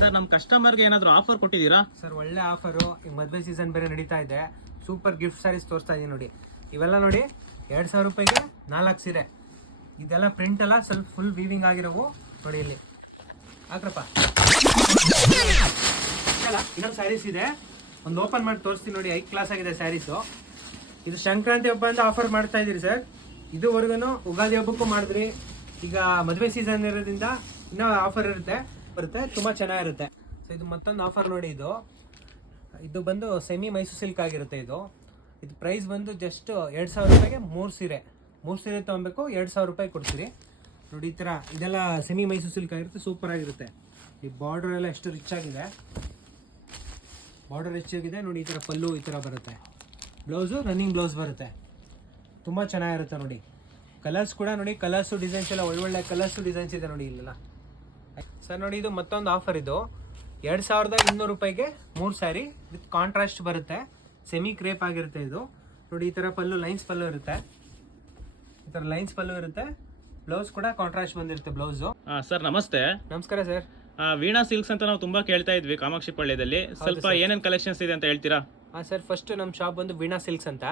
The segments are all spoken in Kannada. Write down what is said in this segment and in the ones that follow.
ಸರ್ ನಮ್ಮ ಕಸ್ಟಮರ್ಗೆ ಏನಾದರೂ ಆಫರ್ ಕೊಟ್ಟಿದ್ದೀರಾ? ಸರ್ ಒಳ್ಳೆ ಆಫರು. ಈಗ ಮದುವೆ ಸೀಸನ್ ಬೇರೆ ನಡೀತಾ ಇದೆ. ಸೂಪರ್ ಗಿಫ್ಟ್ ಸ್ಯಾರೀಸ್ ತೋರಿಸ್ತಾ ಇದೀನಿ ನೋಡಿ. ಇವೆಲ್ಲ ನೋಡಿ 2000 ರೂಪಾಯಿಗೆ 4 ಸೀರೆ. ಇದೆಲ್ಲ ಪ್ರಿಂಟ್ ಎಲ್ಲ ಸ್ವಲ್ಪ ಫುಲ್ ವೀವಿಂಗ್ ಆಗಿರೋವು ನೋಡಿ. ಇಲ್ಲಿ ಹಾಕ್ರಪ್ಪ. ಇನ್ನೊಂದು ಸ್ಯಾರೀಸ್ ಇದೆ, ಒಂದು ಓಪನ್ ಮಾಡಿ ತೋರಿಸ್ತೀನಿ ನೋಡಿ. 5 ಕ್ಲಾಸ್ ಆಗಿದೆ ಸ್ಯಾರೀಸು. ಇದು ಸಂಕ್ರಾಂತಿ ಹಬ್ಬ ಅಂತ ಆಫರ್ ಮಾಡ್ತಾ ಇದೀರಿ ಸರ್. ಇದುವರೆಗೂ ಉಗಾದಿ ಹಬ್ಬಕ್ಕೂ ಮಾಡಿದ್ರಿ. ಈಗ ಮದುವೆ ಸೀಸನ್ ಇರೋದ್ರಿಂದ ಇನ್ನೂ ಆಫರ್ ಬರುತ್ತೆ ತುಂಬಾ ಚೆನ್ನಾಗಿರುತ್ತೆ. ಸೊ ಇದು ಮತ್ತೊಂದು ಆಫರ್ ನೋಡಿ. ಇದು ಬಂದು ಸೆಮಿ ಮೈಸೂರು ಸಿಲ್ಕ್ ಆಗಿರುತ್ತೆ. ಇದು ಪ್ರೈಸ್ ಬಂದು ಜಸ್ಟ್ 2000 ರೂಪಾಯಿಗೆ 3 ಸೀರೆ ತೊಗೊಬೇಕು. 2000 ರೂಪಾಯಿ ಕೊಡ್ತೀರಿ ನೋಡಿ. ಈ ಥರ ಇದೆಲ್ಲ ಸೆಮಿ ಮೈಸೂರು ಸಿಲ್ಕ್ ಆಗಿರುತ್ತೆ, ಸೂಪರ್ ಆಗಿರುತ್ತೆ. ಈ ಬಾರ್ಡರ್ ಎಲ್ಲ ಎಷ್ಟು ರಿಚ್ ಆಗಿದೆ ನೋಡಿ. ಈ ಥರ ಪಲ್ಲು ಈ ಥರ ಬರುತ್ತೆ. ಬ್ಲೌಸು ರನ್ನಿಂಗ್ ಬ್ಲೌಸ್ ಬರುತ್ತೆ, ತುಂಬ ಚೆನ್ನಾಗಿರುತ್ತೆ ನೋಡಿ. ಕಲರ್ಸ್ ಕೂಡ ನೋಡಿ, ಕಲರ್ಸು ಡಿಸೈನ್ಸ್ ಎಲ್ಲ ಒಳ್ಳೊಳ್ಳೆ ಕಲರ್ಸು ಡಿಸೈನ್ಸ್ ಇದೆ ನೋಡಿ ಇಲ್ಲೆಲ್ಲ. ಸರ್ ನೋಡಿ, ಇದು ಮತ್ತೊಂದು ಆಫರ್. ಇದು 2200 ರೂಪಾಯಿಗೆ 3 ಸ್ಯಾರಿ ವಿತ್ ಕಾಂಟ್ರಾಸ್ಟ್ ಬರುತ್ತೆ. ಸೆಮಿ ಕ್ರೇಪ್ ಆಗಿರುತ್ತೆ ಇದು ನೋಡಿ. ಈ ಥರ ಪಲ್ಲು ಲೈನ್ಸ್ ಪಲ್ಲು ಇರುತ್ತೆ. ಬ್ಲೌಸ್ ಕೂಡ ಕಾಂಟ್ರಾಸ್ಟ್ ಬಂದಿರುತ್ತೆ ಬ್ಲೌಸು. ಸರ್ ನಮಸ್ತೆ. ನಮಸ್ಕಾರ ಸರ್. ವೀಣಾ ಸಿಲ್ಕ್ಸ್ ಅಂತ ನಾವು ತುಂಬಾ ಕೇಳ್ತಾ ಇದ್ವಿ ಕಾಮಾಕ್ಷಿ ಪಾಳ್ಯದಲ್ಲಿ. ಸ್ವಲ್ಪ ಏನೇನು ಕಲೆಕ್ಷನ್ಸ್ ಇದೆ ಅಂತ ಹೇಳ್ತೀರಾ? ಹಾಂ ಸರ್, ಫಸ್ಟ್ ನಮ್ಮ ಶಾಪ್ ಬಂದು ವೀಣಾ ಸಿಲ್ಕ್ಸ್ ಅಂತ.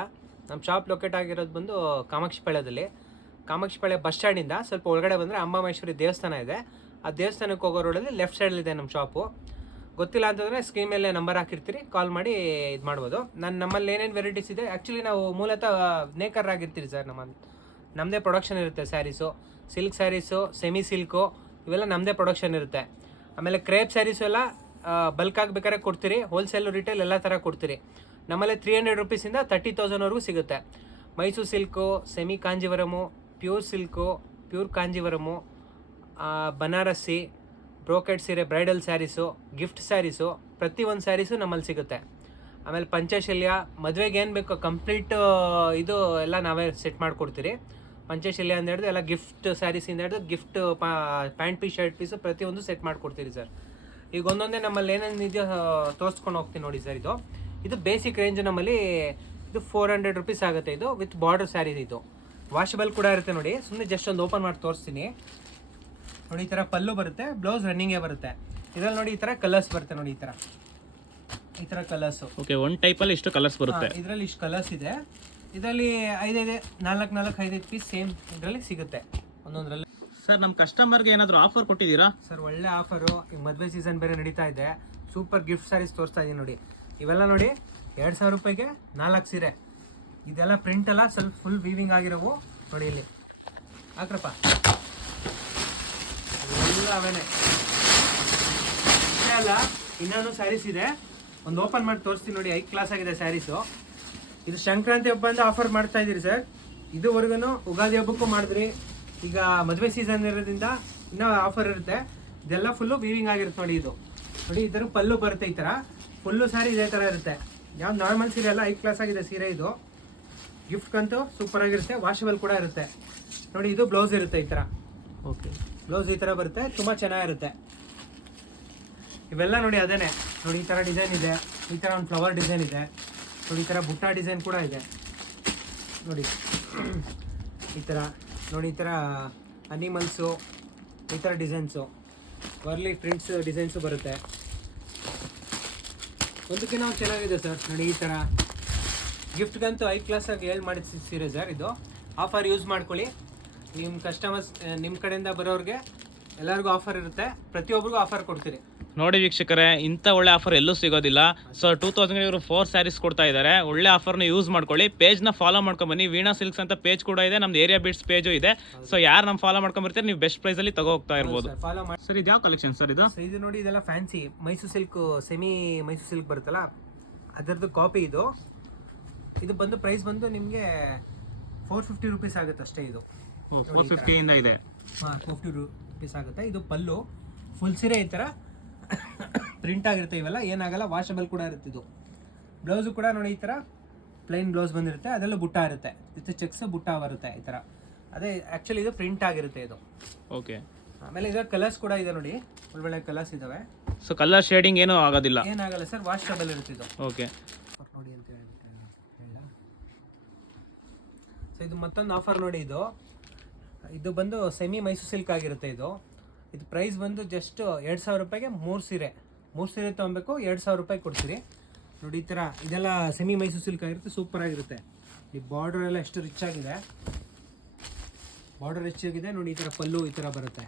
ನಮ್ಮ ಶಾಪ್ ಲೊಕೇಟ್ ಆಗಿರೋದು ಬಂದು ಕಾಮಾಕ್ಷಿ ಪಾಳ್ಯದಲ್ಲಿ. ಕಾಮಾಕ್ಷಿ ಪಾಳ್ಯ ಬಸ್ ಸ್ಟ್ಯಾಂಡಿಂದ ಸ್ವಲ್ಪ ಒಳಗಡೆ ಬಂದರೆ ಅಂಬಾಮಹೇಶ್ವರಿ ದೇವಸ್ಥಾನ ಇದೆ. ಆ ದೇವಸ್ಥಾನಕ್ಕೆ ಹೋಗೋ ರೋಡಲ್ಲಿ ಲೆಫ್ಟ್ ಸೈಡಲ್ಲಿದೆ ನಮ್ಮ ಶಾಪು. ಗೊತ್ತಿಲ್ಲ ಅಂತಂದರೆ ಸ್ಕ್ರೀನ್ ಮೇಲೆ ನಂಬರ್ ಹಾಕಿರ್ತೀರಿ, ಕಾಲ್ ಮಾಡಿ ಇದು ಮಾಡ್ಬೋದು. ನಮ್ಮಲ್ಲಿ ಏನೇನು ವೆರೈಟೀಸ್ ಇದೆ, ಆ್ಯಕ್ಚುಲಿ ನಾವು ಮೂಲತಃ ನೇಕರ್ ಆಗಿರ್ತೀರಿ ಸರ್. ನಮ್ಮದೇ ಪ್ರೊಡಕ್ಷನ್ ಇರುತ್ತೆ. Sarees, silk sarees, semi silk ಇವೆಲ್ಲ ನಮ್ಮದೇ ಪ್ರೊಡಕ್ಷನ್ ಇರುತ್ತೆ. ಆಮೇಲೆ ಕ್ರೇಪ್ ಸ್ಯಾರೀಸು ಎಲ್ಲ ಬಲ್ಕ್ ಆಗಿ ಬೇಕಾದ್ರೆ ಕೊಡ್ತೀರಿ. ಹೋಲ್ಸೇಲು ರಿಟೇಲ್ ಎಲ್ಲ ಥರ ಕೊಡ್ತೀರಿ. ನಮ್ಮಲ್ಲಿ 300 ರೂಪೀಸಿಂದ 30,000ವರೆಗೂ ಸಿಗುತ್ತೆ. Mysore silk, semi Kanjivaram, pure silk, pure Kanjivaram, Banarasi, brocade ಸೀರೆ, ಬ್ರೈಡಲ್ ಸ್ಯಾರೀಸು, ಗಿಫ್ಟ್ ಸ್ಯಾರೀಸು, ಪ್ರತಿಯೊಂದು ಸ್ಯಾರೀಸು ನಮ್ಮಲ್ಲಿ ಸಿಗುತ್ತೆ. ಆಮೇಲೆ ಪಂಚಶಲ್ಯ, ಮದುವೆಗೆ ಏನು ಬೇಕೋ ಕಂಪ್ಲೀಟ್ ಇದು ಎಲ್ಲ ನಾವೇ ಸೆಟ್ ಮಾಡಿಕೊಡ್ತೀರಿ. ಪಂಚಶಲ್ಯ ಅಂತ ಹಿಡಿದು ಎಲ್ಲ ಗಿಫ್ಟ್ ಸ್ಯಾರೀಸಿಂದ ಹಿಡಿದು gift pant piece, shirt piece ಪ್ರತಿಯೊಂದು ಸೆಟ್ ಮಾಡಿಕೊಡ್ತೀರಿ ಸರ್. ಈಗ ಒಂದೊಂದೇ ನಮ್ಮಲ್ಲಿ ಏನೇನು ಇದೆಯೋ ತೋರಿಸ್ಕೊಂಡು ಹೋಗ್ತೀನಿ ನೋಡಿ ಸರ್. ಇದು ಬೇಸಿಕ್ ರೇಂಜ್ ನಮ್ಮಲ್ಲಿ. ಇದು 400 ರೂಪೀಸ್ ಆಗುತ್ತೆ. ಇದು ವಿತ್ ಬಾರ್ಡರ್ ಸ್ಯಾರೀಸ್. ಇದು ವಾಷಬಲ್ ಕೂಡ ಇರುತ್ತೆ ನೋಡಿ. ಸುಮ್ಮನೆ ಜಸ್ಟ್ ಒಂದು ಓಪನ್ ಮಾಡಿ ತೋರಿಸ್ತೀನಿ ನೋಡಿ. ಈ ಥರ ಪಲ್ಲು ಬರುತ್ತೆ, ಬ್ಲೌಸ್ ರನ್ನಿಂಗೇ ಬರುತ್ತೆ. ಇದರಲ್ಲಿ ನೋಡಿ ಈ ಥರ ಕಲರ್ಸ್ ಬರುತ್ತೆ ನೋಡಿ. ಈ ಥರ ಕಲರ್ಸು. ಓಕೆ, ಒಂದು ಟೈಪಲ್ಲಿ ಇಷ್ಟು ಕಲರ್ಸ್ ಬರುತ್ತೆ. ಇದರಲ್ಲಿ ಇಷ್ಟು ಕಲರ್ಸ್ ಇದೆ. ಇದರಲ್ಲಿ 5 ಪೀಸ್ ಸೇಮ್ ಇದರಲ್ಲಿ ಸಿಗುತ್ತೆ ಒಂದೊಂದರಲ್ಲಿ. ಸರ್ ನಮ್ಮ ಕಸ್ಟಮರ್ಗೆ ಏನಾದರೂ ಆಫರ್ ಕೊಟ್ಟಿದ್ದೀರಾ? ಸರ್ ಒಳ್ಳೆ ಆಫರು. ಈಗ ಮದುವೆ ಸೀಸನ್ ಬೇರೆ ನಡೀತಾ ಇದೆ. ಸೂಪರ್ ಗಿಫ್ಟ್ ಸ್ಯಾರೀಸ್ ತೋರಿಸ್ತಾ ಇದೀನಿ ನೋಡಿ. ಇವೆಲ್ಲ ನೋಡಿ 2000 ರೂಪಾಯಿಗೆ 4 ಸೀರೆ. ಇದೆಲ್ಲ ಪ್ರಿಂಟ್ ಎಲ್ಲ ಸ್ವಲ್ಪ ಫುಲ್ ವೀವಿಂಗ್ ಆಗಿರೋವು ನೋಡಿ. ಇಲ್ಲಿ ಹಾಕ್ರಪ್ಪ. ಎಲ್ಲ ಅವೇನೆ ಅಲ್ಲ. ಇನ್ನೊಂದು ಸ್ಯಾರೀಸ್ ಇದೆ, ಒಂದು ಓಪನ್ ಮಾಡಿ ತೋರಿಸ್ತೀನಿ ನೋಡಿ. 5 ಕ್ಲಾಸ್ ಆಗಿದೆ ಸ್ಯಾರೀಸು. ಇದು ಸಂಕ್ರಾಂತಿ ಹಬ್ಬ ಅಂತ ಆಫರ್ ಮಾಡ್ತಾ ಇದ್ದೀರಿ ಸರ್. ಇದುವರೆಗೂ ಉಗಾದಿ ಹಬ್ಬಕ್ಕೂ ಮಾಡಿದ್ರಿ. ಈಗ ಮದುವೆ ಸೀಸನ್ ಇರೋದ್ರಿಂದ ಇನ್ನೂ ಆಫರ್ ಇರುತ್ತೆ. ಇದೆಲ್ಲ ಫುಲ್ಲು ವೀವಿಂಗ್ ಆಗಿರುತ್ತೆ ನೋಡಿ. ಇದು ನೋಡಿ, ಈ ಥರ ಪಲ್ಲು ಬರುತ್ತೆ. ಈ ಥರ ಫುಲ್ಲು ಸ್ಯಾರಿ ಇದೇ ಥರ ಇರುತ್ತೆ. ಯಾವ್ದು ನಾರ್ಮಲ್ ಸೀರೆ ಎಲ್ಲ 5 ಕ್ಲಾಸ್ ಆಗಿದೆ ಸೀರೆ. ಇದು ಗಿಫ್ಟ್ಗಂತೂ ಸೂಪರ್ ಆಗಿರುತ್ತೆ. ವಾಷಬಲ್ ಕೂಡ ಇರುತ್ತೆ ನೋಡಿ. ಇದು ಬ್ಲೌಸ್ ಇರುತ್ತೆ ಈ ಥರ. ಓಕೆ, ಬ್ಲೌಸ್ ಈ ಥರ ಬರುತ್ತೆ, ತುಂಬ ಚೆನ್ನಾಗಿರುತ್ತೆ. ಇವೆಲ್ಲ ನೋಡಿ ಅದೇನೆ ನೋಡಿ. ಈ ಥರ ಡಿಸೈನ್ ಇದೆ, ಈ ಥರ ಒಂದು ಫ್ಲವರ್ ಡಿಸೈನ್ ಇದೆ ನೋಡಿ. ಈ ಥರ ಬುಟ್ಟ ಡಿಸೈನ್ ಕೂಡ ಇದೆ ನೋಡಿ. ಈ ಥರ ನೋಡಿ, ಈ ಥರ ಅನಿಮಲ್ಸು, ಈ ಥರ ಡಿಸೈನ್ಸು, ವರ್ಲಿ ಪ್ರಿಂಟ್ಸ್ ಡಿಸೈನ್ಸು ಬರುತ್ತೆ. ಒಂದಕ್ಕಿಂತ ಒಂದು ಚೆನ್ನಾಗಿದೆ ಸರ್ ನೋಡಿ. ಈ ಥರ ಗಿಫ್ಟ್ಗಂತೂ 5 ಕ್ಲಾಸಾಗಿ ಮಾಡಿದ ಸೀರೆ ಸರ್. ಇದು ಆಫರ್ ಯೂಸ್ ಮಾಡ್ಕೊಳ್ಳಿ. ನಿಮ್ಮ ಕಸ್ಟಮರ್ಸ್, ನಿಮ್ಮ ಕಡೆಯಿಂದ ಬರೋರಿಗೆ ಎಲ್ಲರಿಗೂ ಆಫರ್ ಇರುತ್ತೆ. ಪ್ರತಿಯೊಬ್ಬರಿಗೂ ಆಫರ್ ಕೊಡ್ತೀರಿ ನೋಡಿ ವೀಕ್ಷಕರೇ. ಇಂಥ ಒಳ್ಳೆ ಆಫರ್ ಎಲ್ಲೂ ಸಿಗೋದಿಲ್ಲ. ಸೊ 2000 ಇವರು 4 ಸ್ಯಾರೀಸ್ ಕೊಡ್ತಾ ಇದ್ದಾರೆ. ಒಳ್ಳೆ ಆಫರ್ನ ಯೂಸ್ ಮಾಡ್ಕೊಳ್ಳಿ. ಪೇಜ್ನ ಫಾಲೋ ಮಾಡ್ಕೊಂಬನ್ನಿ. ವೀಣಾ ಸಿಲ್ಕ್ಸ್ ಅಂತ ಪೇಜ್ ಕೂಡ ಇದೆ, ನಮ್ದು ಏರಿಯಾ ಬಿಟ್ಸ್ ಪೇಜು ಇದೆ. ಸೊ ಯಾರು ನಮ್ಮ ಫಾಲೋ ಮಾಡ್ಕೊಂಬರ್ತೀರಿ, ನೀವು ಬೆಸ್ಟ್ ಪ್ರೈಸಲ್ಲಿ ತಗೋ ಹೋಗ್ತಾ ಇರ್ಬೋದು. ಫಾಲೋ ಮಾಡಿ ಸರ್. ಇದು ಯಾವ ಕಲೆಕ್ಷನ್ ಸರ್? ಇದು ನೋಡಿ, ಇದೆಲ್ಲ fancy Mysuru silk, semi Mysuru silk ಬರುತ್ತಲ್ಲ, ಅದರದ್ದು ಕಾಪಿ. ಇದು ಬಂದು ಪ್ರೈಸ್ ಬಂದು ನಿಮಗೆ 450 ರೂಪೀಸ್ ಆಗುತ್ತೆ ಅಷ್ಟೇ. ಇದು 450 ಇಂದ ಇದೆ. 450 ರೂಪೀಸ್ ಆಗುತ್ತೆ. ಇದು ಪಲ್ಲು ಫುಲ್ ಸೀರೆ ಈ ಥರ ಪ್ರಿಂಟ್ ಆಗಿರುತ್ತೆ. ಇವೆಲ್ಲ ಏನಾಗಲ್ಲ, ವಾಷಬಲ್ ಕೂಡ ಇರುತ್ತೆ. ಇದು ಬ್ಲೌಸು ಕೂಡ ನೋಡಿ, ಈ ಥರ ಪ್ಲೈನ್ ಬ್ಲೌಸ್ ಬಂದಿರುತ್ತೆ. ಅದರಲ್ಲೂ ಬುಟ್ಟ ಇರುತ್ತೆ, ವಿತ್ ಚೆಕ್ಸ್ ಬುಟ್ಟ ಬರುತ್ತೆ ಈ ಥರ. ಅದೇ ಆ್ಯಕ್ಚುಲಿ ಇದು ಪ್ರಿಂಟ್ ಆಗಿರುತ್ತೆ ಇದು. ಓಕೆ. ಆಮೇಲೆ ಇದರ ಕಲರ್ಸ್ ಕೂಡ ಇದೆ ನೋಡಿ, ಒಳ್ಳೊಳ್ಳೆ ಕಲರ್ಸ್ ಇದಾವೆ. ಸೊ ಕಲರ್ ಶೇಡಿಂಗ್ ಏನೂ ಆಗೋದಿಲ್ಲ? ಏನಾಗಲ್ಲ ಸರ್, ವಾಷಬಲ್ ಇರುತ್ತೆ ಇದು. ಓಕೆ ನೋಡಿ ಅಂತ ಹೇಳ. ಸೊ ಇದು ಮತ್ತೊಂದು ಆಫರ್ ನೋಡಿ. ಇದು ಬಂದು ಸೆಮಿ ಮೈಸೂರು ಸಿಲ್ಕ್ ಆಗಿರುತ್ತೆ. ಇದು ಪ್ರೈಸ್ ಬಂದು ಜಸ್ಟ್ 2,000 ರೂಪಾಯಿಗೆ 3 ಸೀರೆ ತೊಗೊಬೇಕು, 2,000 ರೂಪಾಯಿ ಕೊಡ್ತೀರಿ. ನೋಡಿ ಈ ಥರ ಇದೆಲ್ಲ ಸೆಮಿ ಮೈಸೂರು ಸಿಲ್ಕ್ ಆಗಿರುತ್ತೆ, ಸೂಪರ್ ಆಗಿರುತ್ತೆ. ಈ ಬಾರ್ಡರ್ ಎಲ್ಲ ಎಷ್ಟು ರಿಚ್ ಆಗಿದೆ, ಬಾರ್ಡರ್ ರಿಚ್ ಆಗಿದೆ ನೋಡಿ. ಈ ಥರ ಪಲ್ಲು ಈ ಥರ ಬರುತ್ತೆ,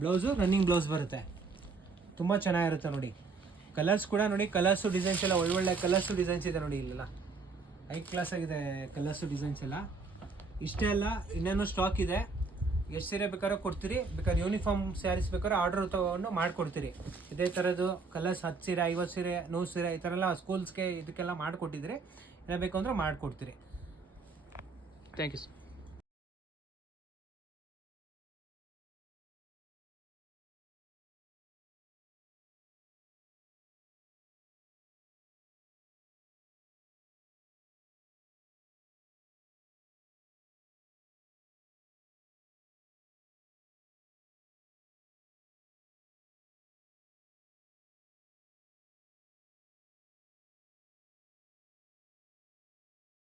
ಬ್ಲೌಸು ರನ್ನಿಂಗ್ ಬ್ಲೌಸ್ ಬರುತ್ತೆ, ತುಂಬ ಚೆನ್ನಾಗಿರುತ್ತೆ ನೋಡಿ. ಕಲರ್ಸ್ ಕೂಡ ನೋಡಿ, ಕಲರ್ಸು ಡಿಸೈನ್ಸ್ ಎಲ್ಲ ಒಳ್ಳೊಳ್ಳೆ ಕಲರ್ಸು ಡಿಸೈನ್ಸ್ ಇದೆ ನೋಡಿ. ಇಲ್ಲೆಲ್ಲ ಹೈ ಕ್ಲಾಸ್ ಆಗಿದೆ ಕಲರ್ಸು ಡಿಸೈನ್ಸ್ ಎಲ್ಲ. ಇಷ್ಟೇ ಅಲ್ಲ, ಇನ್ನೇನು ಸ್ಟಾಕ್ ಇದೆ. ಎಷ್ಟು ಸೀರೆ ಬೇಕಾದ್ರೂ ಕೊಡ್ತೀರಿ, ಬೇಕಾದ್ರೆ ಯೂನಿಫಾರ್ಮ್ ಸ್ಯಾರೀಸ್ ಬೇಕಾದ್ರೆ ಆರ್ಡರ್ ತೊಗೊಂಡು ಮಾಡಿಕೊಡ್ತೀರಿ. ಇದೇ ಥರದ್ದು ಕಲರ್ಸ್ 10 ಸೀರೆ 50 ಸೀರೆ 100 ಸೀರೆ ಈ ಥರ ಎಲ್ಲ ಸ್ಕೂಲ್ಸ್ಗೆ ಇದಕ್ಕೆಲ್ಲ ಮಾಡಿಕೊಟ್ಟಿದ್ರೆ ಏನೇ ಬೇಕು ಅಂದರೆ ಮಾಡಿಕೊಡ್ತೀರಿ. Thank you sir.